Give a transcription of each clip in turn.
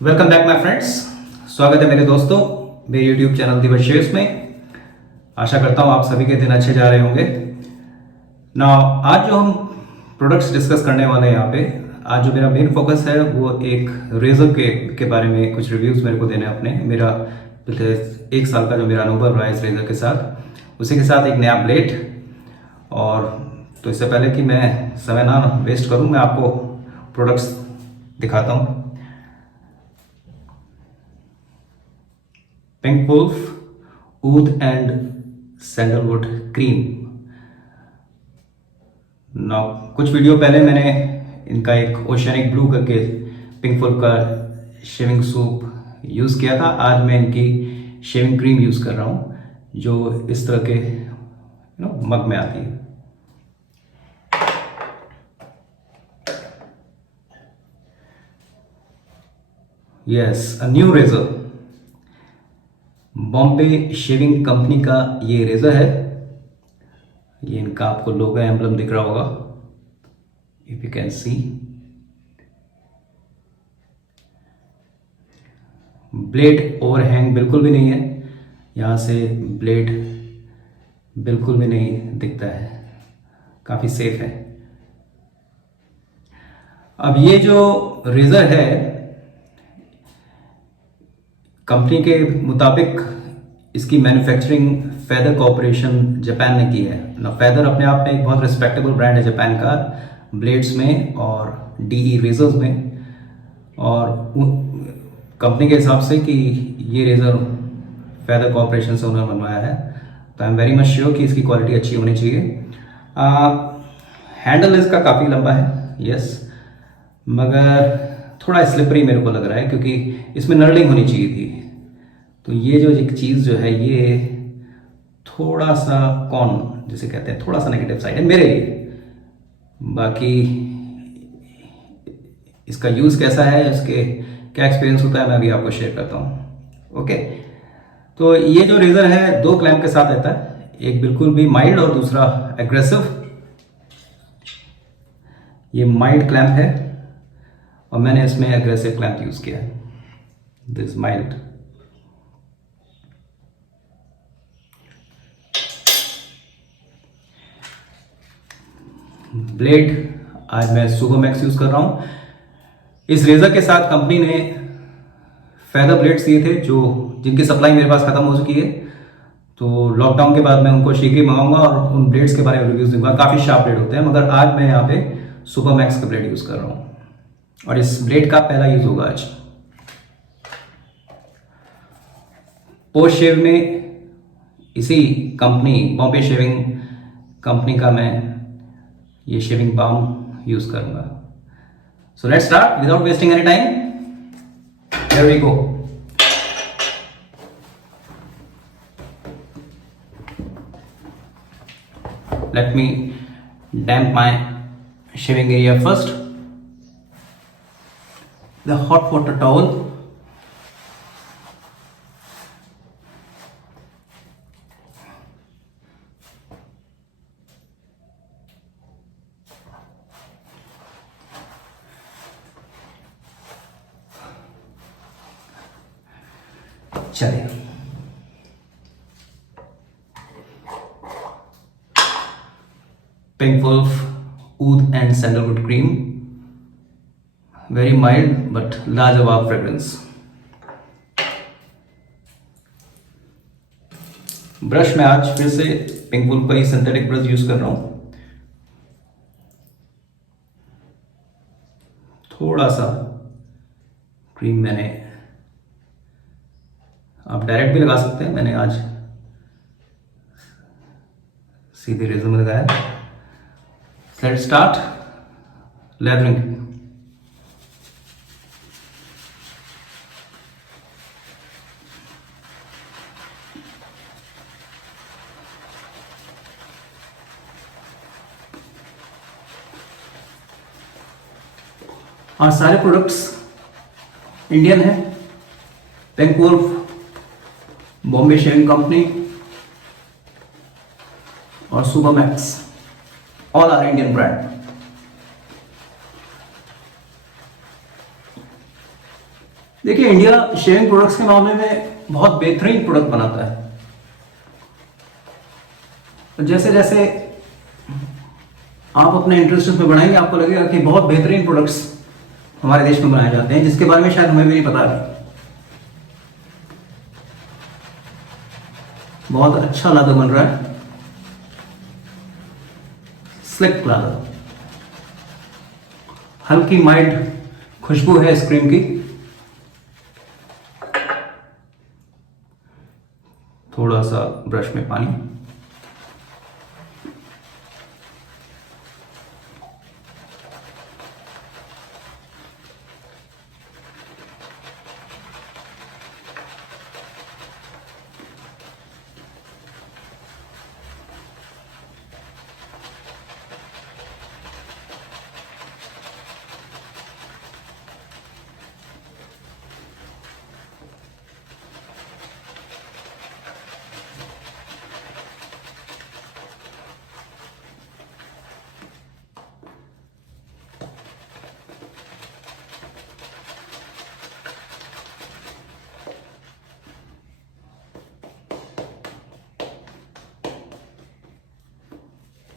Welcome back my friends. स्वागत है मेरे दोस्तों मेरे यूट्यूब चैनल दी वर्सेस में। आशा करता हूँ आप सभी के दिन अच्छे जा रहे होंगे ना। आज जो हम प्रोडक्ट्स डिस्कस करने वाले हैं यहाँ पे, आज जो मेरा मेन फोकस है वो एक रेजर के बारे में कुछ रिव्यूज़ मेरे को देने हैं अपने। मेरा पिछले 1 साल का जो मेरा अनुभव रहा है इस रेजर के साथ, उसी के साथ एक नया ब्लेड। और तो इससे पहले कि मैं समय ना वेस्ट करूँ, मैं आपको प्रोडक्ट्स दिखाता हूँ। Pink wolf oud and sandalwood cream. ना कुछ वीडियो पहले मैंने इनका एक ओशियनिक ब्लू करके पिंक वुल्फ का शेविंग सूप यूज़ किया था। आज मैं इनकी शेविंग क्रीम यूज़ कर रहा हूँ जो इस तरह के मग में आती है। Yes, a new razor. Bombay shaving Company का ये रेजर है। ये इनका आपको लोगो एम्बलम दिख रहा होगा, if you can see. Blade overhang बिल्कुल भी नहीं है, यहाँ से ब्लेड बिल्कुल भी नहीं दिखता है, काफ़ी सेफ है। अब ये जो रेजर है, कंपनी के मुताबिक इसकी मैन्युफैक्चरिंग फेदर कॉरपोरेशन जापान ने की है ना। फेदर अपने आप में एक बहुत रिस्पेक्टेबल ब्रांड है जापान का, ब्लेड्स में और डीई रेजर्स में। और कंपनी के हिसाब से कि ये रेजर फेदर कॉरपोरेशन से उन्होंने बनवाया है, तो I am very much sure कि इसकी क्वालिटी अच्छी होनी चाहिए। हैंडल इसका काफ़ी लंबा है, यस, मगर थोड़ा स्लिपरी मेरे को लग रहा है क्योंकि इसमें नर्लिंग होनी चाहिए थी। तो ये जो एक चीज़ जो है ये थोड़ा सा जिसे कहते हैं थोड़ा सा नेगेटिव साइड है मेरे लिए। बाकी इसका यूज़ कैसा है, इसके क्या एक्सपीरियंस होता है, मैं अभी आपको शेयर करता हूँ। ओके, तो ये जो रेजर है 2 क्लैंप के साथ रहता है, एक बिल्कुल भी माइल्ड और दूसरा एग्रेसिव। ये माइल्ड क्लैंप है और मैंने इसमें एग्रेसिव क्लैंप यूज़ किया है, दिस माइल्ड। ब्लेड आज मैं सुगोमैक्स यूज़ कर रहा हूँ। इस रेजर के साथ कंपनी ने फेदर ब्लेड्स दिए थे जिनकी सप्लाई मेरे पास ख़त्म हो चुकी है। तो लॉकडाउन के बाद मैं उनको शीघ्र ही मंगाऊंगा और उन ब्लेड्स के बारे में रिव्यूज़ दूंगा। काफ़ी शार्प ब्लेड होते हैं, मगर आज मैं यहाँ पे सुपरमैक्स का ब्लेड यूज़ कर रहा हूँ और इस ब्लेड का पहला यूज़ होगा आज। पोस्ट शेव में इसी कंपनी बॉम्बे शेविंग कंपनी का मैं ये शेविंग बाम यूज़ करूंगा। So let's start without wasting any time. Here we go. Let me damp my shaving area first. The hot water towel. चलिए, Pink Wolf Oud and Sandalwood Cream, very mild but लाजवाब fragrance. Brush में आज फिर से pink wolf का ही synthetic brush use कर रहा हूं। थोड़ा सा क्रीम मैंने, आप डायरेक्ट भी लगा सकते हैं, मैंने आज सीधे रेजर में लगाया। Let's start lathering. और सारे प्रोडक्ट्स इंडियन हैं। Pink wolf, Bombay shaving company और Supermax, all are Indian brand. देखिए, इंडिया शेविंग प्रोडक्ट्स के मामले में बहुत बेहतरीन प्रोडक्ट बनाता है। तो जैसे जैसे आप अपने इंटरेस्ट में बढ़ाएंगे, आपको लगेगा कि बहुत बेहतरीन प्रोडक्ट्स हमारे देश में बनाए जाते हैं, जिसके बारे में शायद हमें भी नहीं पता है। बहुत अच्छा लादर बन रहा है, स्लिक लादर, हल्की माइल्ड खुशबू है इस क्रीम की। थोड़ा सा ब्रश में पानी,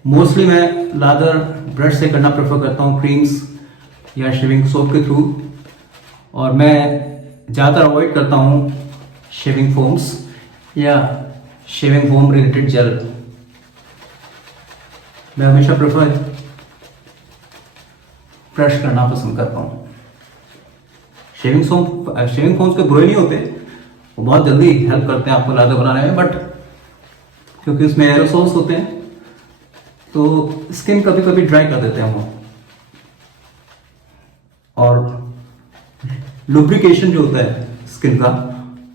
मोस्टली मैं लादर ब्रश से करना प्रेफर करता हूँ, क्रीम्स या शेविंग सोप के थ्रू। और मैं ज़्यादातर अवॉइड करता हूँ शेविंग फोम्स या शेविंग फोम रिलेटेड जेल। मैं हमेशा प्रेफर ब्रश करना पसंद करता हूँ। शेविंग फोम्स के बुरे नहीं होते, वो बहुत जल्दी हेल्प करते हैं आपको लादर बनाने में, बट क्योंकि उसमें एरोसोल्स होते हैं तो स्किन कभी कभी ड्राई कर देते हैं वो, और लुब्रिकेशन जो होता है स्किन का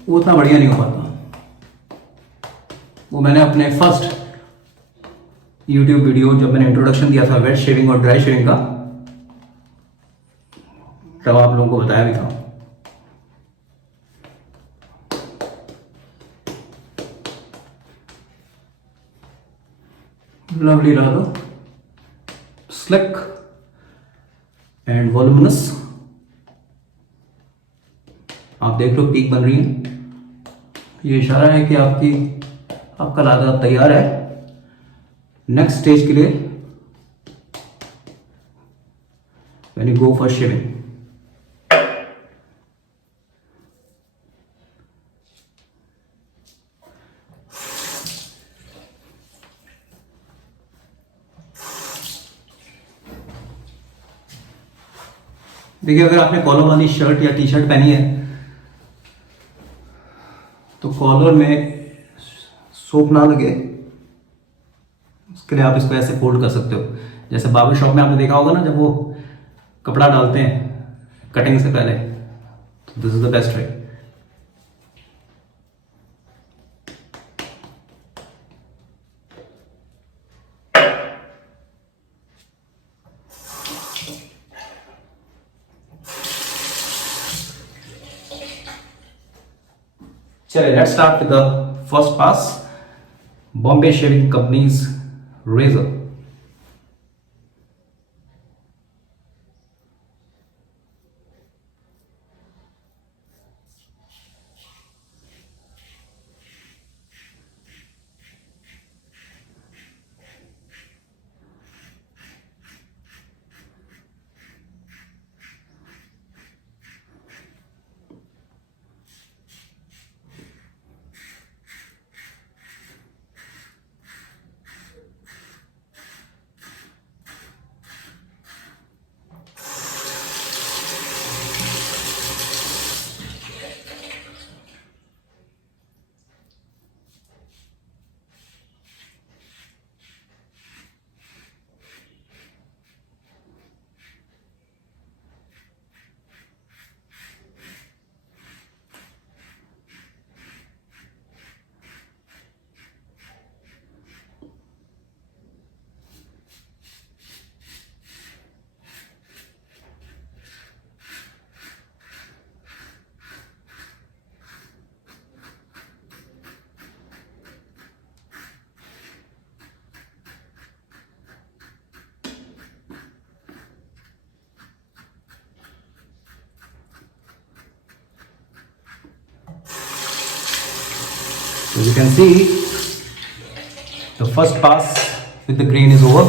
वो उतना बढ़िया नहीं हो पाता। वो मैंने अपने फर्स्ट यूट्यूब वीडियो, जब मैंने इंट्रोडक्शन दिया था वेट शेविंग और ड्राई शेविंग का, तब आप लोगों को बताया भी था। Lovely lather, slick and voluminous. आप देख लो पीक बन रही है, ये इशारा है कि आपका लादर तैयार है नेक्स्ट स्टेज के लिए, when you go for shaving. देखिए, अगर आपने कॉलर वाली शर्ट या टी शर्ट पहनी है तो कॉलर में सोप ना लगे, उसके लिए आप इसको ऐसे फोल्ड कर सकते हो। जैसे बार्बर शॉप में आपने देखा होगा ना, जब वो कपड़ा डालते हैं कटिंग से पहले, तो this is the best way. चलिए, let's start with the first pass, Bombay shaving company's razor. As you can see, the first pass with the green is over.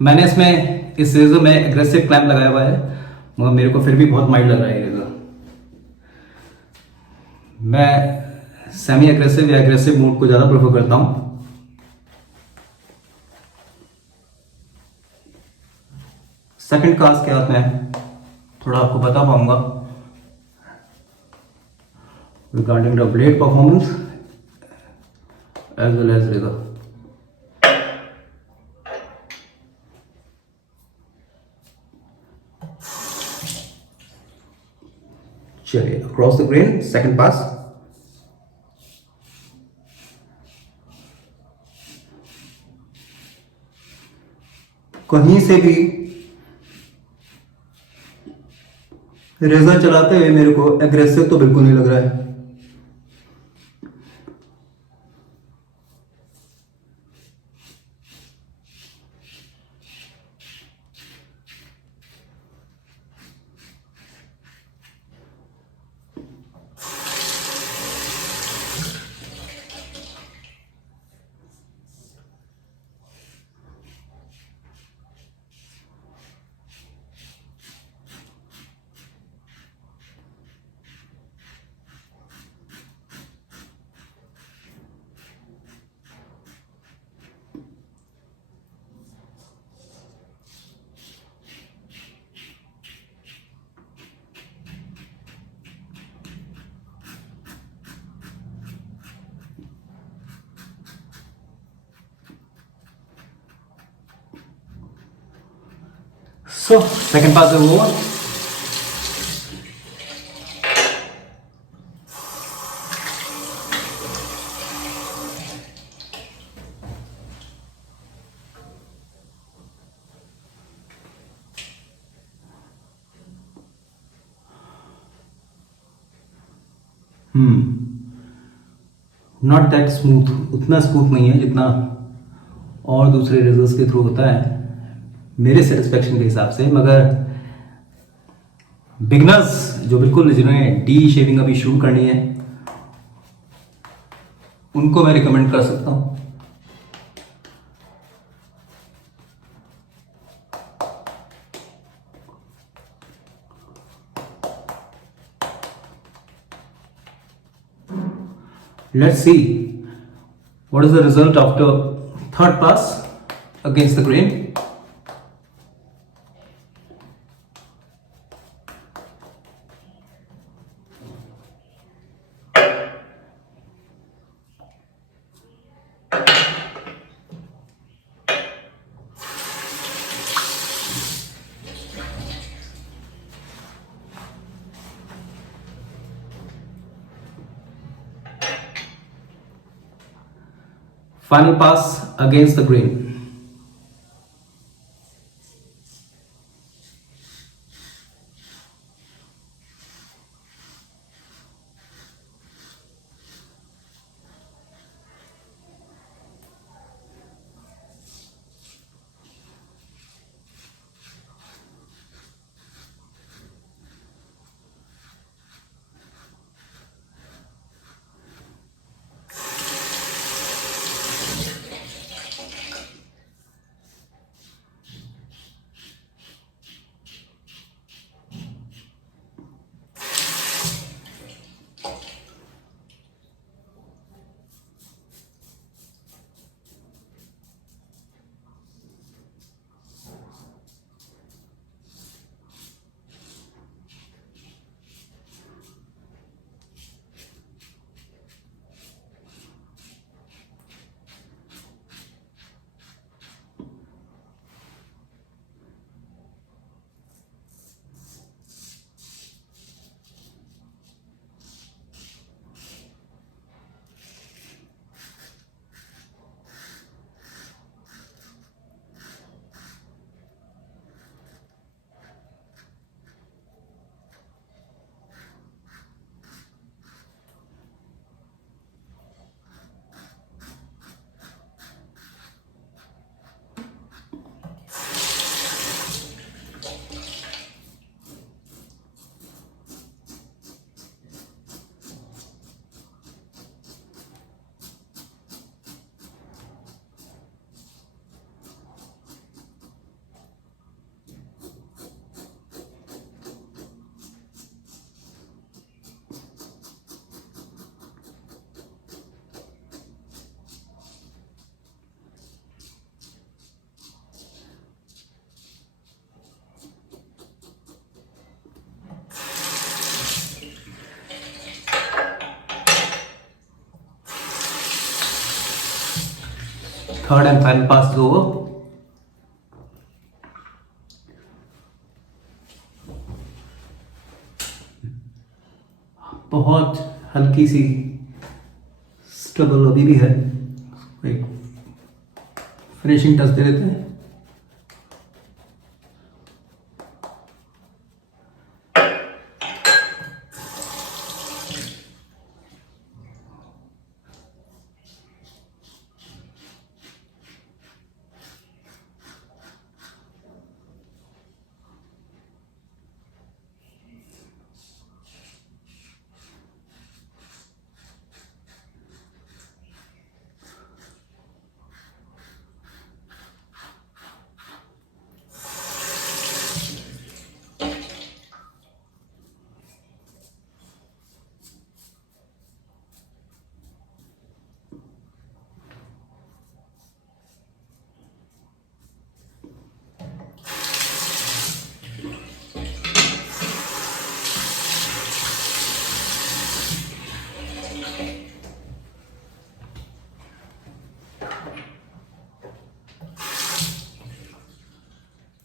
मैंने इसमें इस रेजर में एग्रेसिव क्लैंप लगाया हुआ है, मगर मेरे को फिर भी बहुत माइल्ड लग रहा है रेजर। मैं सेमी एग्रेसिव या एग्रेसिव मोड को ज़्यादा प्रेफर करता हूँ। सेकंड कास्ट के बाद मैं थोड़ा आपको बता पाऊंगा regarding the blade performance as well as razor. चलिए, across the grain second pass. कहीं से भी रेजर चलाते हुए मेरे को एग्रेसिव तो बिल्कुल नहीं लग रहा है। So, second pass is over. Not that smooth, उतना स्मूथ नहीं है जितना और दूसरे रेजर्स के थ्रू होता है मेरे सेटिस्फेक्शन के हिसाब से। मगर बिगनर्स जो बिल्कुल जिन्हें डी शेविंग अभी शुरू करनी है उनको मैं रिकमेंड कर सकता हूं। Let's see what is the result after third pass against the grain. Final pass against the grain. Third and final pass दो। बहुत हल्की सी स्ट्रगल अभी भी है, एक फिनिशिंग टच दे देते हैं।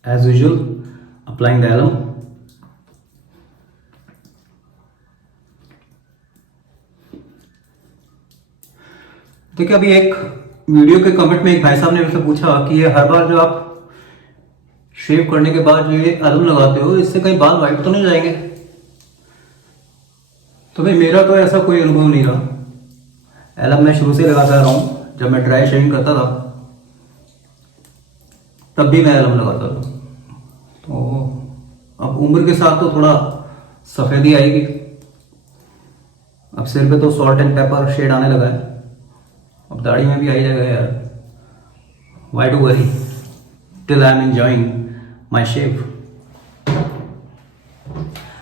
As usual, applying the alum. देखिए, अभी एक वीडियो के कमेंट में एक भाई साहब ने मुझसे पूछा कि ये हर बार जो आप शेव करने के बाद जो ये अलम लगाते हो, इससे कहीं बाल वाइट तो नहीं जाएंगे? तो भाई मेरा तो ऐसा कोई अनुभव नहीं रहा। अलम मैं शुरू से लगाता रहा हूँ, जब मैं ड्राई शेविंग करता था तब भी मैं अलम लगाता था। तो अब उम्र के साथ तो थोड़ा सफेदी आएगी। अब सिर पे तो सॉल्ट एंड पेपर शेड आने लगा है, अब दाढ़ी में भी आई जाएगा यार। Why to worry till I am enjoying my shave.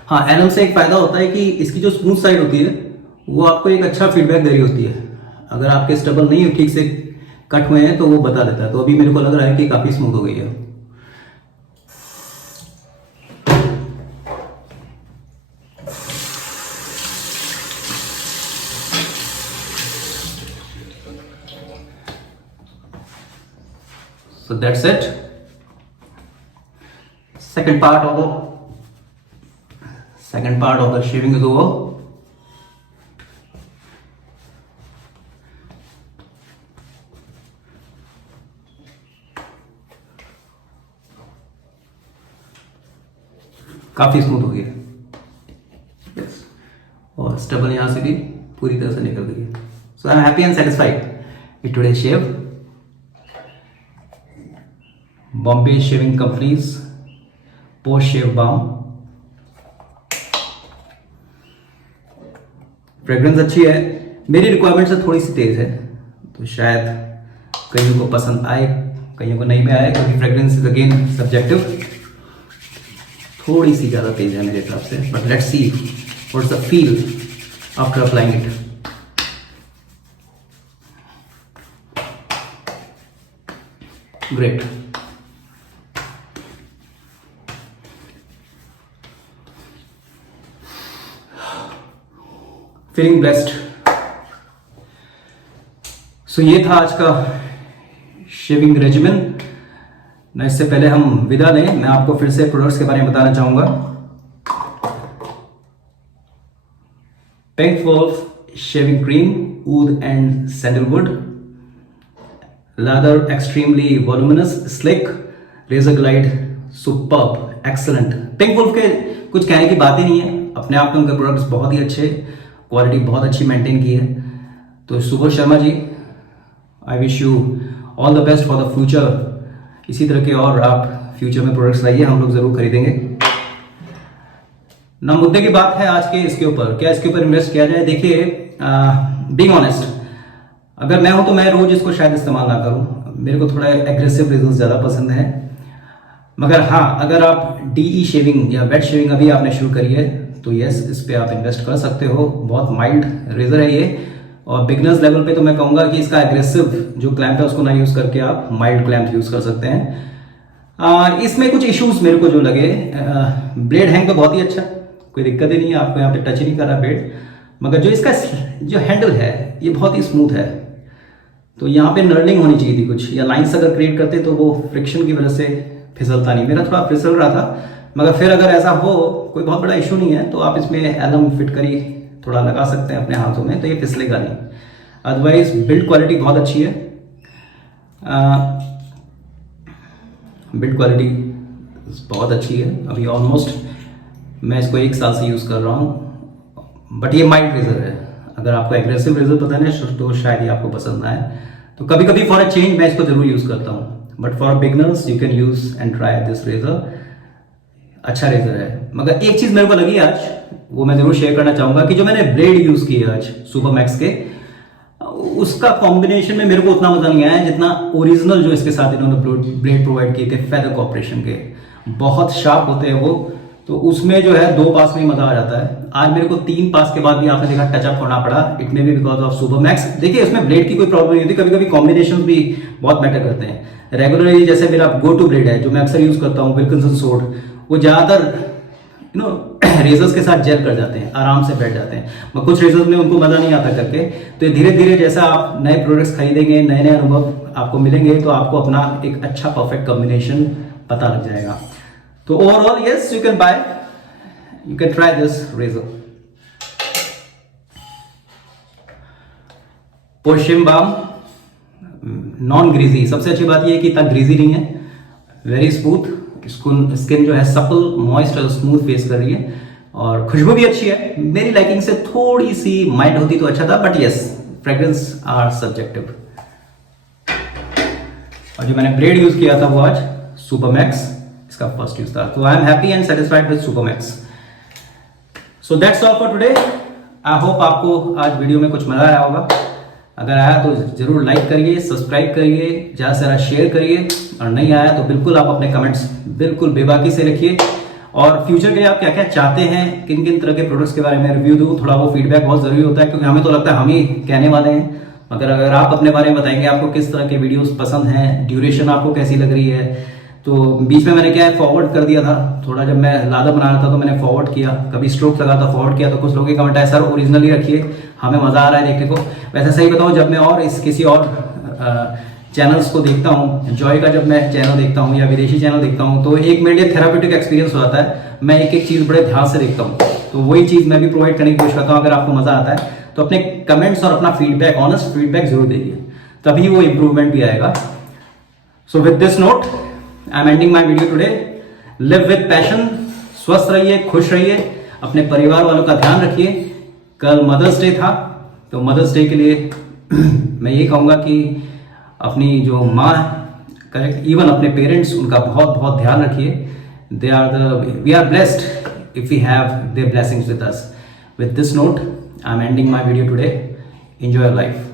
हाँ, एलम से एक फायदा होता है कि इसकी जो स्मूथ साइड होती है वो आपको एक अच्छा फीडबैक दे रही होती है। अगर आपके स्टबल नहीं ठीक से कट हुए हैं तो वो बता देता है। तो अभी मेरे को लग रहा है कि काफी स्मूथ हो गई है। So that's it. Second part of the shaving is over. काफी स्मूथ हो गई है। yes. और स्टबल यहां से भी पूरी तरह से निकल गई है। So I'm happy and satisfied with today's shave. Bombay shaving Company's post shave balm. Fragrance अच्छी है, मेरी रिक्वायरमेंट से थोड़ी सी तेज है, तो शायद कईयों को पसंद आए, कईयों को नहीं भी आए, क्योंकि फ्रेग्रेंस इज अगेन सब्जेक्टिव। थोड़ी सी ज़्यादा तेज है मेरे तरफ से, but let's see what's the feel after applying it. Great. Feeling blessed. So ये था आज का शेविंग रेजिमेन ना। इससे पहले हम विदा लें, मैं आपको फिर से प्रोडक्ट्स के बारे में बताना चाहूंगा। पिंक वुल्फ शेविंग क्रीम, ऊद and sandalwood, lather extremely voluminous slick, razor glide superb excellent. Pink wolf के कुछ कहने की बात ही नहीं है, अपने आप में उनके प्रोडक्ट्स बहुत ही अच्छे, क्वालिटी बहुत अच्छी मेंटेन की है। तो Subodh Sharma ji, I wish you all the best for the future. इसी तरह के और आप फ्यूचर में प्रोडक्ट्स लाइए, हम लोग जरूर खरीदेंगे ना। मुद्दे की बात है आज के इसके ऊपर, क्या इसके ऊपर इन्वेस्ट किया जाए? देखिए, बीइंग ऑनेस्ट, अगर मैं हूं तो मैं रोज इसको शायद इस्तेमाल ना करूं। मेरे को थोड़ा एग्रेसिव रिजल्ट ज्यादा पसंद है। मगर हाँ, अगर आप डीई शेविंग या वेट शेविंग अभी आपने शुरू करी है तो यस, इस पे आप इन्वेस्ट कर सकते हो। बहुत माइल्ड रेजर है ये, और बिगनर्स लेवल पे तो मैं कहूंगा कि इसका एग्रेसिव जो क्लैंप है उसको ना यूज करके आप माइल्ड क्लैंप यूज कर सकते हैं। इसमें कुछ इश्यूज मेरे को जो लगे, ब्लेड हैंग तो बहुत ही अच्छा, कोई दिक्कत ही नहीं है, आपको यहाँ पे टच ही नहीं कर रहा ब्लेड। मगर जो इसका जो हैंडल है ये बहुत ही स्मूथ है, तो यहाँ पे नर्लिंग होनी चाहिए थी कुछ, या लाइंस अगर क्रिएट करते तो वो फ्रिक्शन की वजह से फिसलता नहीं। मेरा थोड़ा फिसल रहा था, मगर फिर अगर ऐसा हो, कोई बहुत बड़ा इशू नहीं है, तो आप इसमें एलम फिट करी थोड़ा लगा सकते हैं अपने हाथों में, तो ये फिसलेगा नहीं। अदरवाइज बिल्ड क्वालिटी बहुत अच्छी है, बिल्ड क्वालिटी बहुत अच्छी है। अभी ऑलमोस्ट मैं इसको 1 साल से यूज़ कर रहा हूँ। बट ये माइल्ड रेजर है, अगर आपको एग्रेसिव रेजर पता है तो शायद ये आपको पसंद ना आए। तो कभी कभी फॉर अ चेंज मैं इसको जरूर यूज़ करता हूँ, but for beginners you can use and try this razor. अच्छा रेजर है। मगर एक चीज़ मेरे को लगी आज, वो मैं जरूर शेयर करना चाहूँगा कि जो मैंने ब्लेड यूज़ किए आज सुपर मैक्स के, उसका कॉम्बिनेशन में मेरे को उतना मजा नहीं आया जितना ओरिजिनल जो इसके साथ इन्होंने ब्लेड प्रोवाइड किए थे फेदर कॉर्पोरेशन के। बहुत शार्प होते हैं वो, तो उसमें जो है 2 पास में ही मजा आ जाता है। आज मेरे को 3 पास के बाद भी आपने देखा टचअप होना पड़ा, it may be because of super max. देखिए इसमें ब्लेड की कोई प्रॉब्लम नहीं होती, कभी कभी कॉम्बिनेशन भी बहुत मैटर करते हैं। रेगुलरली जैसे मेरा गो टू ब्लेड है जो मैं अक्सर यूज करता हूँ, विल्किंसन सोर्ड, वो ज्यादातर रेजर्स के साथ जेल कर जाते हैं, आराम से बैठ जाते हैं। मगर कुछ रेजर्स में उनको मजा नहीं आता करके। तो धीरे धीरे जैसा आप नए प्रोडक्ट्स खरीदेंगे, नए नए अनुभव आपको मिलेंगे, तो आपको अपना एक अच्छा परफेक्ट कॉम्बिनेशन पता लग जाएगा। तो overall yes, you can buy, you can try this razor. पोर्शियम बाम नॉन ग्रीजी, सबसे अच्छी बात यह है कि इतना ग्रीजी नहीं है, वेरी स्मूथ। स्किन जो है सपल, मॉइस्ट और स्मूथ फेस कर रही है, और खुशबू भी अच्छी है। मेरी लाइकिंग से थोड़ी सी माइल्ड होती तो अच्छा था, but yes, fragrance are subjective. और जो मैंने ब्लेड यूज किया था वो आज सुपर मैक्स, इसका फर्स्ट यूज था। तो I am happy and satisfied with Super Max. So that's all for today. I hope आपको आज वीडियो में कुछ मजा आया होगा। अगर आया तो जरूर लाइक करिए, सब्सक्राइब करिए, ज़्यादा से ज़्यादा शेयर करिए, और नहीं आया तो बिल्कुल आप अपने कमेंट्स बिल्कुल बेबाकी से रखिए। और फ्यूचर के लिए आप क्या क्या चाहते हैं, किन किन तरह के प्रोडक्ट्स के बारे में रिव्यू दूँ, थोड़ा वो फीडबैक बहुत ज़रूरी होता है, क्योंकि हमें तो लगता है हम ही कहने वाले हैं। मगर अगर आप अपने बारे में बताएंगे आपको किस तरह के वीडियोस पसंद हैं, ड्यूरेशन आपको कैसी लग रही है। तो बीच में मैंने क्या है फॉरवर्ड कर दिया था थोड़ा, जब मैं लादा बना रहा था तो मैंने फॉरवर्ड किया, कभी स्ट्रोक लगा था फॉरवर्ड किया, तो कुछ लोगों के कमेंट आए सर ओरिजिनली रखिए, हमें मजा आ रहा है देखने को। वैसे सही बताऊं, जब मैं और किसी और चैनल्स को देखता हूं, जॉय का जब मैं चैनल देखता हूं या विदेशी चैनल देखता हूं, तो एक मेरे लिए थेराप्यूटिक एक्सपीरियंस हो जाता है। मैं एक एक चीज बड़े ध्यान से देखता हूं, तो वही चीज मैं भी प्रोवाइड करने की कोशिश करता हूं। अगर आपको मजा आता है तो अपने कमेंट्स और अपना फीडबैक, ऑनेस्ट फीडबैक जरूर दीजिए, तभी वो इंप्रूवमेंट भी आएगा। So with this note I am ending my video today. Live with passion, स्वस्थ रहिए, खुश रहिए, अपने परिवार वालों का ध्यान रखिए। कल मदर्स डे था, तो मदर्स डे के लिए मैं ये कहूँगा कि अपनी जो माँ, करेक्ट, इवन अपने पेरेंट्स, उनका बहुत बहुत ध्यान रखिए। We are blessed if we have their blessings with us. With this note I am ending my video today. Enjoy your life.